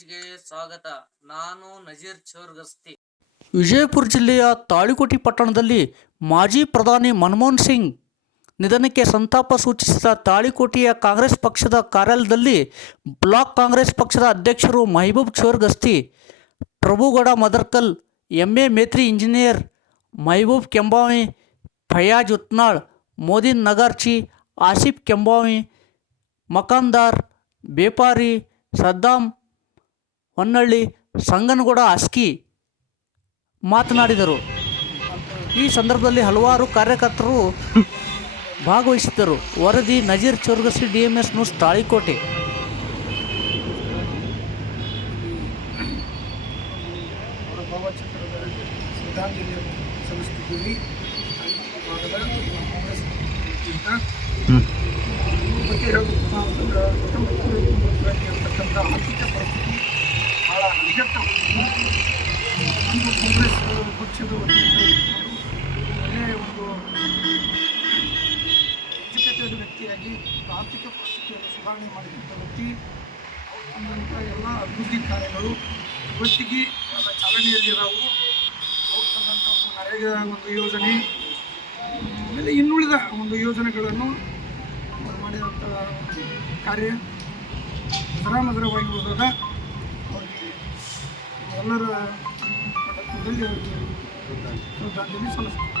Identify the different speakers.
Speaker 1: ಸ್ವಾಗತ. ನಾನು ನಜೀರ್ ಚೌರ್ಗಸ್ತಿ.
Speaker 2: ವಿಜಯಪುರ ಜಿಲ್ಲೆಯ ತಾಳಿಕೋಟಿ ಪಟ್ಟಣದಲ್ಲಿ ಮಾಜಿ ಪ್ರಧಾನಿ ಮನಮೋಹನ್ ಸಿಂಗ್ ನಿಧನಕ್ಕೆ ಸಂತಾಪ ಸೂಚಿಸಿದ ತಾಳಿಕೋಟೆಯ ಕಾಂಗ್ರೆಸ್ ಪಕ್ಷದ ಕಾರ್ಯಾಲಯದಲ್ಲಿ ಬ್ಲಾಕ್ ಕಾಂಗ್ರೆಸ್ ಪಕ್ಷದ ಅಧ್ಯಕ್ಷರು Mahboob Chorgasti, Prabhugouda Madarkal M A Metri engineer Mahboob Kembhavi, Fayaz Utnal, Modin Nagarchi, Asif Kembhavi Makandar Bepari Saddam Honnalli Sanganagouda Aski ಮಾತನಾಡಿದರು. ಈ ಸಂದರ್ಭದಲ್ಲಿ ಹಲವಾರು ಕಾರ್ಯಕರ್ತರು ಭಾಗವಹಿಸಿದ್ದರು. ವರದಿ Nazir Chourgasi D M S news Talikote.
Speaker 3: ಬಗ್ಗೆ ಹೇಳಬೇಕು ಅಂತಂದ್ರೆ ಹತ್ತೊಂಬತ್ತು ತೊಂಬತ್ತರಲ್ಲಿ ಇರತಕ್ಕಂಥ ಆರ್ಥಿಕ ಒಂದು ಕಾಂಗ್ರೆಸ್ ಪಕ್ಷದ ಒಳ್ಳೆಯ ಒಂದು ಎಜುಕೇಟೆಡ್ ವ್ಯಕ್ತಿಯಾಗಿ ಆರ್ಥಿಕ ಪರಿಸ್ಥಿತಿಯನ್ನು ಸುಧಾರಣೆ ಮಾಡಿದಂಥ ವ್ಯಕ್ತಿ ತಂದಂಥ ಎಲ್ಲ ಅಭಿವೃದ್ಧಿ ಕಾರ್ಯಗಳು ಇವತ್ತಿಗೆ ಅದರ ಚಾಲನೆಯಲ್ಲಿರೋವು ತಂದಂಥ ಒಂದು ನರೇಗಾ ಒಂದು ಯೋಜನೆ ಆಮೇಲೆ ಇನ್ನುಳಿದ ಒಂದು ಯೋಜನೆಗಳನ್ನು ಮಾಡಿದಂಥ ಕಾರ್ಯ ಕಾರ್ಯ ಮದರವಾಗಿ ಹೋದಾಗ అన్నారు చూద్దాం చూద్దాం